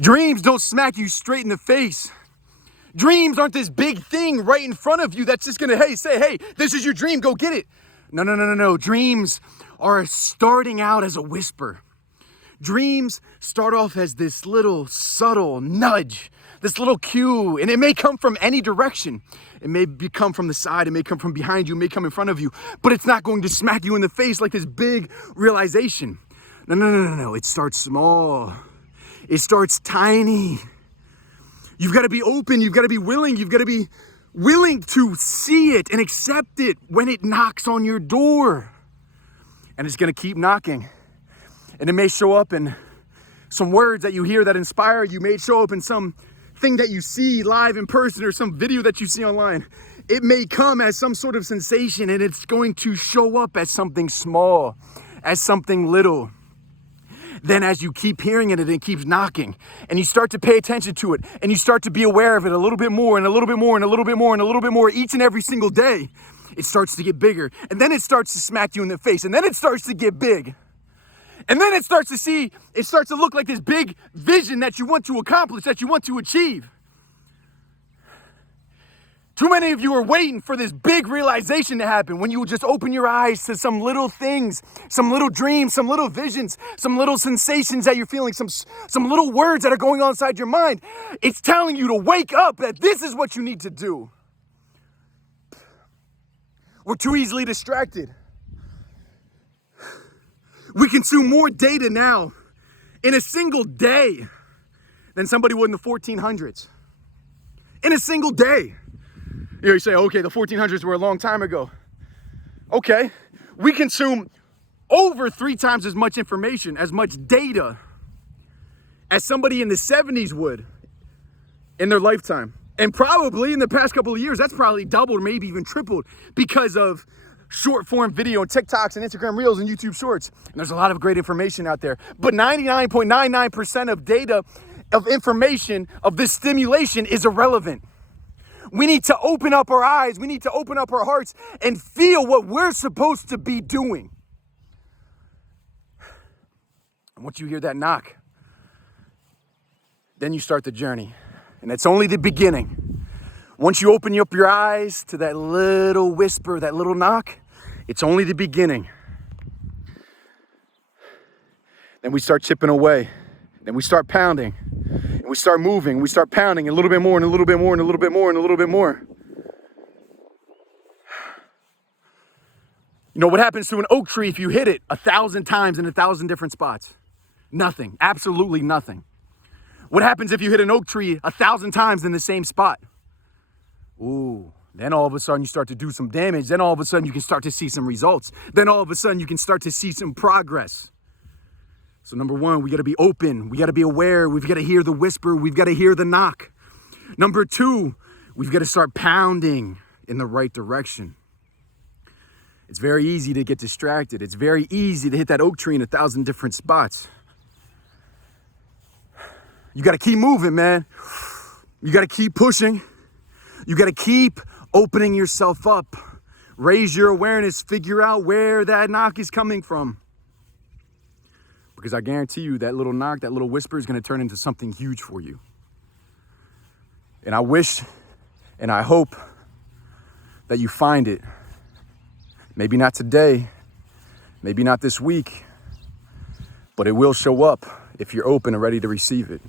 Dreams don't smack you straight in the face. Dreams aren't this big thing right in front of you that's just gonna, hey, this is your dream, go get it. No. Dreams are starting out as a whisper. Dreams start off as this little subtle nudge, this little cue, and it may come from any direction. It may come from the side, it may come from behind you, it may come in front of you, but it's not going to smack you in the face like this big realization. No. It starts small. It starts tiny. You've got to be open, you've got to be willing, you've got to be willing to see it and accept it when it knocks on your door. And it's going to keep knocking. And it may show up in some words that you hear that inspire you. It may show up in some thing that you see live in person or some video that you see online. It may come as some sort of sensation, and it's going to show up as something small, as something little. Then as you keep hearing it, and it keeps knocking, and you start to pay attention to it, and you start to be aware of it a little bit more and a little bit more and a little bit more and a little bit more each and every single day, it starts to get bigger. And then it starts to smack you in the face, and then it starts to get big. And then it starts to look like this big vision that you want to accomplish, that you want to achieve. Too many of you are waiting for this big realization to happen when you will just open your eyes to some little things, some little dreams, some little visions, some little sensations that you're feeling, some little words that are going on inside your mind. It's telling you to wake up, that this is what you need to do. We're too easily distracted. We consume more data now in a single day than somebody would in the 1400s. In a single day. You say, okay, the 1400s were a long time ago. Okay, we consume over 3 times as much information, as much data as somebody in the 70s would in their lifetime. And probably in the past couple of years, that's probably doubled, maybe even tripled, because of short form video and TikToks and Instagram Reels and YouTube Shorts. And there's a lot of great information out there. But 99.99% of data, of information, of this stimulation is irrelevant. We need to open up our eyes. We need to open up our hearts and feel what we're supposed to be doing. And once you hear that knock, then you start the journey. And it's only the beginning. Once you open up your eyes to that little whisper, that little knock, it's only the beginning. Then we start chipping away. Then we start pounding. And we start moving. We start pounding a little bit more and a little bit more and a little bit more and a little bit more. You know what happens to an oak tree if you hit it 1,000 times in 1,000 different spots? Nothing. Absolutely nothing. What happens if you hit an oak tree 1,000 times in the same spot? Ooh, then all of a sudden you start to do some damage. Then all of a sudden you can start to see some results. Then all of a sudden you can start to see some progress. So number one, we got to be open. We got to be aware. We've got to hear the whisper. We've got to hear the knock. Number two, we've got to start pounding in the right direction. It's very easy to get distracted. It's very easy to hit that oak tree in 1,000 different spots. You got to keep moving, man. You got to keep pushing. You got to keep opening yourself up. Raise your awareness. Figure out where that knock is coming from. Because I guarantee you that little knock, that little whisper is going to turn into something huge for you. And I wish and I hope that you find it. Maybe not today, maybe not this week, but it will show up if you're open and ready to receive it.